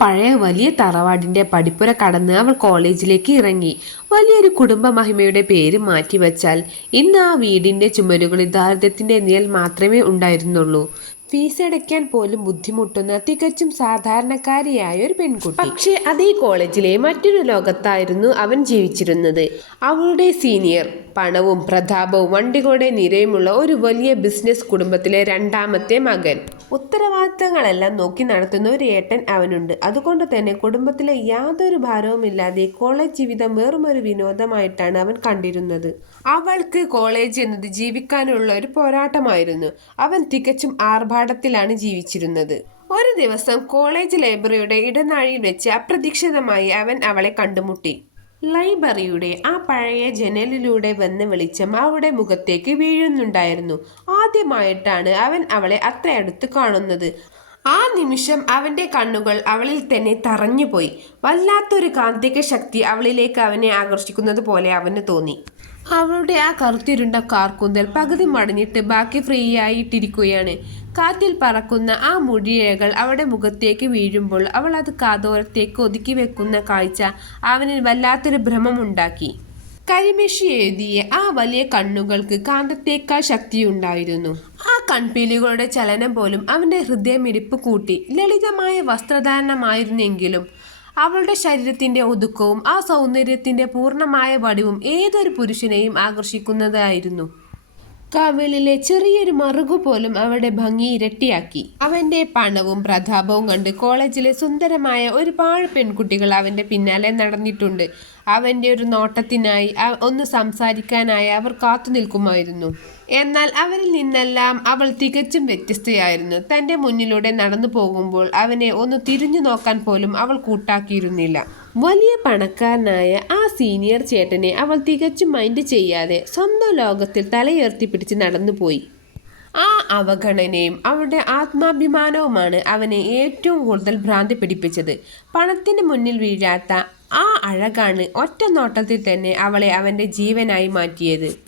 പഴയ വലിയ തറവാടിന്റെ പടിപ്പുര കടന്ന് അവൾ കോളേജിലേക്ക് ഇറങ്ങി. വലിയൊരു കുടുംബ മഹിമയുടെ പേര് മാറ്റിവെച്ചാൽ ഇന്ന് ആ വീടിന്റെ ചുമരുകളിൽ ദാരിദ്ര്യത്തിന്റെ നിഴൽ മാത്രമേ ഉണ്ടായിരുന്നുള്ളൂ. ഫീസ് അടയ്ക്കാൻ പോലും ബുദ്ധിമുട്ടുന്ന തികച്ചും സാധാരണക്കാരിയായ ഒരു പെൺകുട്ടി. പക്ഷേ അതേ കോളേജിലെ മറ്റൊരു ലോകത്തായിരുന്നു അവൻ ജീവിച്ചിരുന്നത്. അവളുടെ സീനിയർ, പണവും പ്രതാപവും വണ്ടികളുടെ നിരയുമുള്ള ഒരു വലിയ ബിസിനസ് കുടുംബത്തിലെ രണ്ടാമത്തെ മകൻ. ഉത്തരവാദിത്തങ്ങളെല്ലാം നോക്കി നടത്തുന്ന ഒരു ഏട്ടൻ അവനുണ്ട്. അതുകൊണ്ട് തന്നെ കുടുംബത്തിലെ യാതൊരു ഭാരവുമില്ലാതെ കോളേജ് ജീവിതം വെറുമൊരു വിനോദമായിട്ടാണ് അവൻ കണ്ടിരുന്നത്. അവൾക്ക് കോളേജ് എന്നത് ജീവിക്കാനുള്ള ഒരു പോരാട്ടമായിരുന്നു. അവൻ തികച്ചും ആർഭാടത്തിലാണ് ജീവിച്ചിരുന്നത്. ഒരു ദിവസം കോളേജ് ലൈബ്രറിയുടെ ഇടനാഴിയിൽ വെച്ച് അപ്രതീക്ഷിതമായി അവൻ അവളെ കണ്ടുമുട്ടി. ലൈബ്രറിയുടെ ആ പഴയ ജനലിലൂടെ വന്ന വെളിച്ചം അവളുടെ മുഖത്തേക്ക് വീഴുന്നുണ്ടായിരുന്നു. ആദ്യമായിട്ടാണ് അവൻ അവളെ അത്ര അടുത്ത് കാണുന്നത്. ആ നിമിഷം അവന്റെ കണ്ണുകൾ അവളിൽ തന്നെ തറഞ്ഞുപോയി. വല്ലാത്തൊരു കാന്തിക ശക്തി അവളിലേക്ക് അവനെ ആകർഷിക്കുന്നത് പോലെ അവന് തോന്നി. അവളുടെ ആ കറുത്തിരുണ്ട കാർക്കൂന്തൽ പകുതി മടഞ്ഞിട്ട് ബാക്കി ഫ്രീ ആയിട്ടിരിക്കുകയാണ്. കാറ്റിൽ പറക്കുന്ന ആ മുടിയിഴകൾ അവളുടെ മുഖത്തേക്ക് വീഴുമ്പോൾ അവൾ അത് കാതോരത്തേക്ക് ഒതുക്കി വെക്കുന്ന കാഴ്ച അവനിൽ വല്ലാത്തൊരു ഭ്രമമുണ്ടാക്കി. കരിമഷി എഴുതിയ ആ വലിയ കണ്ണുകൾക്ക് കാന്തത്തേക്കാൾ ശക്തിയുണ്ടായിരുന്നു. ആ കൺപീലികളുടെ ചലനം പോലും അവന്റെ ഹൃദയമിടിപ്പ് കൂട്ടി. ലളിതമായ വസ്ത്രധാരണമായിരുന്നെങ്കിലും അവളുടെ ശരീരത്തിന്റെ ഒതുക്കവും ആ സൗന്ദര്യത്തിന്റെ പൂർണ്ണമായ വടിവും ഏതൊരു പുരുഷനെയും ആകർഷിക്കുന്നതായിരുന്നു. കവിളിലെ ചെറിയൊരു മറുകു പോലും അവളുടെ ഭംഗി ഇരട്ടിയാക്കി. അവന്റെ പണവും പ്രതാപവും കണ്ട് കോളേജിലെ സുന്ദരമായ ഒരുപാട് പെൺകുട്ടികൾ അവന്റെ പിന്നാലെ നടന്നിട്ടുണ്ട്. അവന്റെ ഒരു നോട്ടത്തിനായി, ഒന്ന് സംസാരിക്കാനായി അവർ കാത്തു നിൽക്കുമായിരുന്നു. എന്നാൽ അവരിൽ നിന്നെല്ലാം അവൾ തികച്ചും വ്യത്യസ്തയായിരുന്നു. തന്റെ മുന്നിലൂടെ നടന്നു പോകുമ്പോൾ അവനെ ഒന്ന് തിരിഞ്ഞു നോക്കാൻ പോലും അവൾ കൂട്ടാക്കിയിരുന്നില്ല. വലിയ പണക്കാരനായ ആ സീനിയർ ചേട്ടനെ അവൾ തികച്ചും മൈൻഡ് ചെയ്യാതെ സ്വന്തം ലോകത്തിൽ തലയുയർത്തിപ്പിടിച്ച് നടന്നുപോയി. ആ അവഗണനയും അവളുടെ ആത്മാഭിമാനവുമാണ് അവനെ ഏറ്റവും കൂടുതൽ ഭ്രാന്തി പിടിപ്പിച്ചത്. പണത്തിന് മുന്നിൽ വീഴാത്ത ആ അഴകാണ് ഒറ്റ നോട്ടത്തിൽ തന്നെ അവളെ അവന്റെ ജീവനായി മാറ്റിയത്.